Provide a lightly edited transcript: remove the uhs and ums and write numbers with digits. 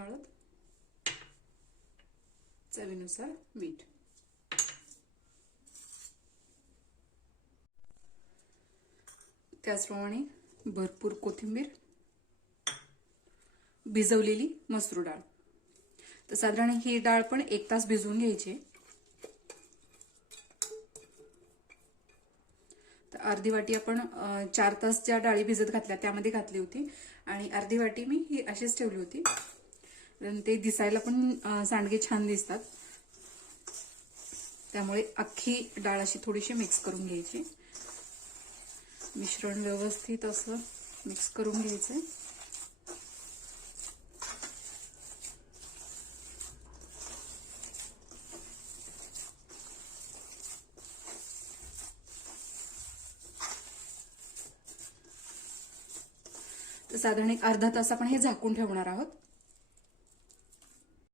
हळद, चवीनुसार मीठ. त्याचप्रमाणे भरपूर कोथिंबीर, भिजवलेली मसूर डाळ. तर साधारण ही डाळ पण 1 तास भिजवून घ्यायची. तर अर्धी वाटी आपण 4 तास ज्या डाळी भिजत घातल्या त्यामध्ये घातली होती आणि अर्धी वाटी मी ही अशीच ठेवली होती. ते दिसायला पण सांडगे छान दिसतात. त्यामुळे अख्खी डाळ अशी थोडीशी मिक्स करून घ्यायची. मिश्रण व्यवस्थित असं मिक्स करून घ्यायचं. तर साधारण 1 अर्धा तास आपण हे झाकून ठेवणार आहोत.